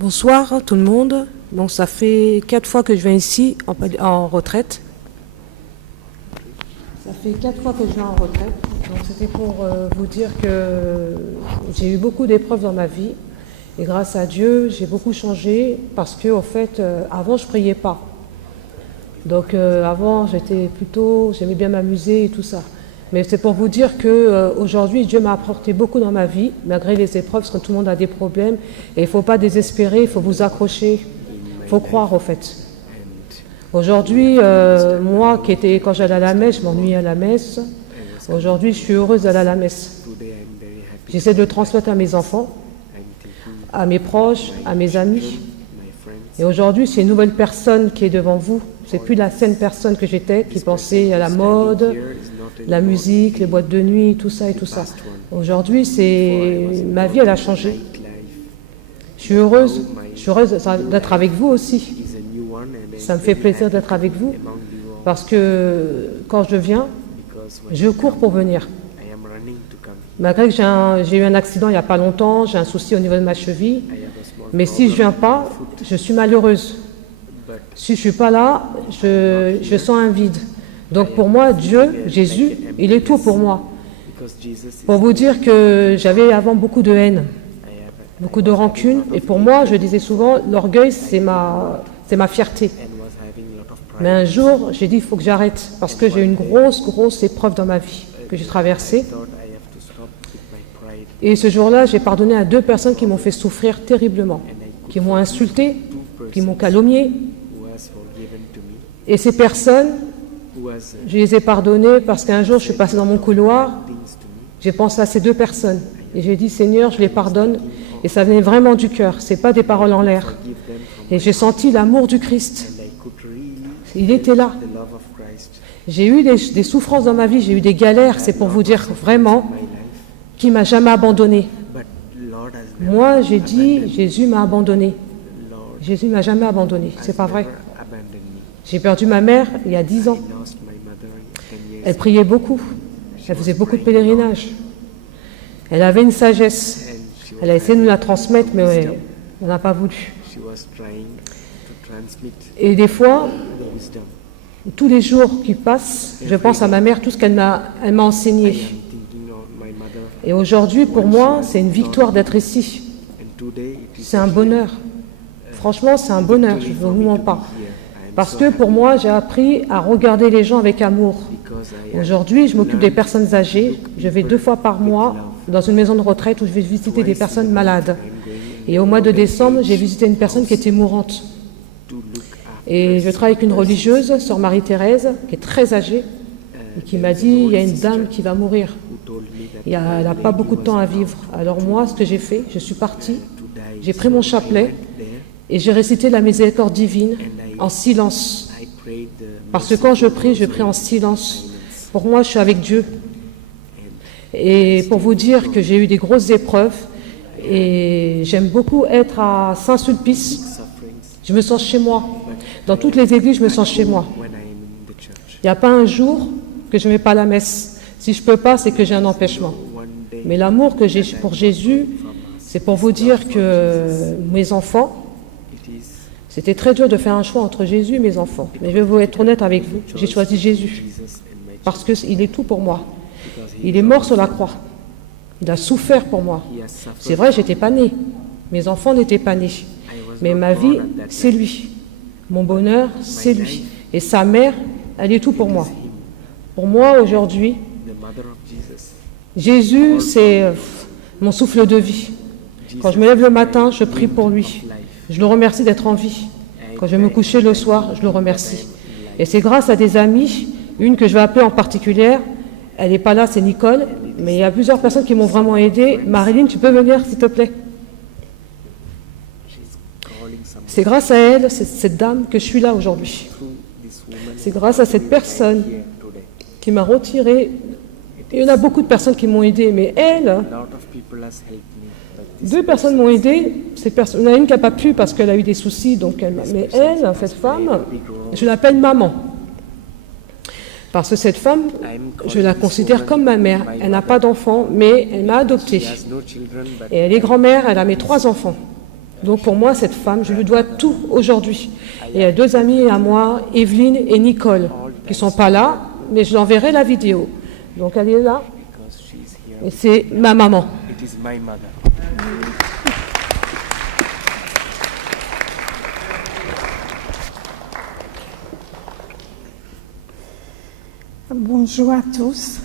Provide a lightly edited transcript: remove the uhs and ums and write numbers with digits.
Bonsoir tout le monde. Bon, ça fait 4 fois que je viens ici en retraite. Ça fait 4 fois que je viens en retraite. Donc c'était pour vous dire que j'ai eu beaucoup d'épreuves dans ma vie. Et grâce à Dieu, j'ai beaucoup changé parce que, en fait, avant, je ne priais pas. Donc avant, j'aimais bien m'amuser et tout ça. Mais c'est pour vous dire qu'aujourd'hui, Dieu m'a apporté beaucoup dans ma vie, malgré les épreuves, parce que tout le monde a des problèmes. Et il ne faut pas désespérer, il faut vous accrocher, il faut croire, au fait. Aujourd'hui, moi, quand j'allais à la messe, je m'ennuyais à la messe. Aujourd'hui, je suis heureuse d'aller à la messe. J'essaie de le transmettre à mes enfants, à mes proches, à mes amis. Et aujourd'hui, c'est une nouvelle personne qui est devant vous. C'est plus la saine personne que j'étais, qui pensait à la mode, la musique, les boîtes de nuit, tout ça et tout ça. Aujourd'hui, ma vie, elle a changé. Je suis heureuse d'être avec vous aussi. Ça me fait plaisir d'être avec vous, parce que quand je viens, je cours pour venir. Malgré que j'ai eu un accident il n'y a pas longtemps, j'ai un souci au niveau de ma cheville, mais si je ne viens pas, je suis malheureuse. Si je ne suis pas là, je sens un vide. Donc pour moi, Dieu, Jésus, il est tout pour moi. Pour vous dire que j'avais avant beaucoup de haine, beaucoup de rancune, et pour moi, je disais souvent, l'orgueil, c'est ma fierté. Mais un jour, j'ai dit, il faut que j'arrête, parce que j'ai eu une grosse épreuve dans ma vie que j'ai traversée. Et ce jour-là, j'ai pardonné à 2 personnes qui m'ont fait souffrir terriblement, qui m'ont insulté, qui m'ont calomnié. Et ces personnes, je les ai pardonnées parce qu'un jour, je suis passée dans mon couloir, j'ai pensé à ces 2 personnes. Et j'ai dit, Seigneur, je les pardonne. Et ça venait vraiment du cœur, ce n'est pas des paroles en l'air. Et j'ai senti l'amour du Christ. Il était là. J'ai eu des souffrances dans ma vie, j'ai eu des galères, c'est pour vous dire vraiment qu'il ne m'a jamais abandonné. Moi, j'ai dit, Jésus m'a abandonné. Jésus ne m'a jamais abandonné, c'est pas vrai. J'ai perdu ma mère il y a 10 ans. Elle priait beaucoup, elle faisait beaucoup de pèlerinage. Elle avait une sagesse. Elle a essayé de nous la transmettre, mais on n'a pas voulu. Et des fois, tous les jours qui passent, je pense à ma mère, tout ce qu'elle m'a enseigné. Et aujourd'hui, pour moi, c'est une victoire d'être ici. C'est un bonheur. Franchement, c'est un bonheur, je ne vous mens pas. Parce que pour moi, j'ai appris à regarder les gens avec amour. Aujourd'hui, je m'occupe des personnes âgées. Je vais 2 fois par mois dans une maison de retraite où je vais visiter des personnes malades. Et au mois de décembre, j'ai visité une personne qui était mourante. Et je travaille avec une religieuse, sœur Marie-Thérèse, qui est très âgée, et qui m'a dit, il y a une dame qui va mourir. Elle n'a pas beaucoup de temps à vivre. Alors moi, ce que j'ai fait, je suis partie, j'ai pris mon chapelet, et j'ai récité la miséricorde divine en silence. Parce que quand je prie en silence. Pour moi, je suis avec Dieu. Et pour vous dire que j'ai eu des grosses épreuves, et j'aime beaucoup être à Saint-Sulpice. Je me sens chez moi. Dans toutes les églises, je me sens chez moi. Il n'y a pas un jour que je ne vais pas à la messe. Si je ne peux pas, c'est que j'ai un empêchement. Mais l'amour que j'ai pour Jésus, c'est pour vous dire que mes enfants, c'était très dur de faire un choix entre Jésus et mes enfants. Mais je vais vous être honnête avec vous, j'ai choisi Jésus. Parce qu'il est tout pour moi. Il est mort sur la croix. Il a souffert pour moi. C'est vrai, je n'étais pas née. Mes enfants n'étaient pas nés. Mais ma vie, c'est lui. Mon bonheur, c'est lui. Et sa mère, elle est tout pour moi. Pour moi, aujourd'hui, Jésus, c'est mon souffle de vie. Quand je me lève le matin, je prie pour lui. Je le remercie d'être en vie. Quand je vais me coucher le soir, je le remercie. Et c'est grâce à des amis, une que je vais appeler en particulier, elle n'est pas là, c'est Nicole, mais il y a plusieurs personnes qui m'ont vraiment aidé. Marilyn, tu peux venir, s'il te plaît? C'est grâce à elle, cette dame, que je suis là aujourd'hui. C'est grâce à cette personne qui m'a retiré. Il y en a beaucoup de personnes qui m'ont aidé, mais elle, 2 personnes m'ont aidé. Il y en a une qui n'a pas pu parce qu'elle a eu des soucis, mais elle, cette femme, je l'appelle maman. Parce que cette femme, je la considère comme ma mère. Elle n'a pas d'enfant, mais elle m'a adoptée. Et elle est grand-mère, elle a mes 3 enfants. Donc pour moi, cette femme, je lui dois tout aujourd'hui. Et il y a 2 amies à moi, Evelyne et Nicole, qui ne sont pas là, mais je l'enverrai la vidéo. Donc elle est là, et c'est ma maman. Bonjour à tous.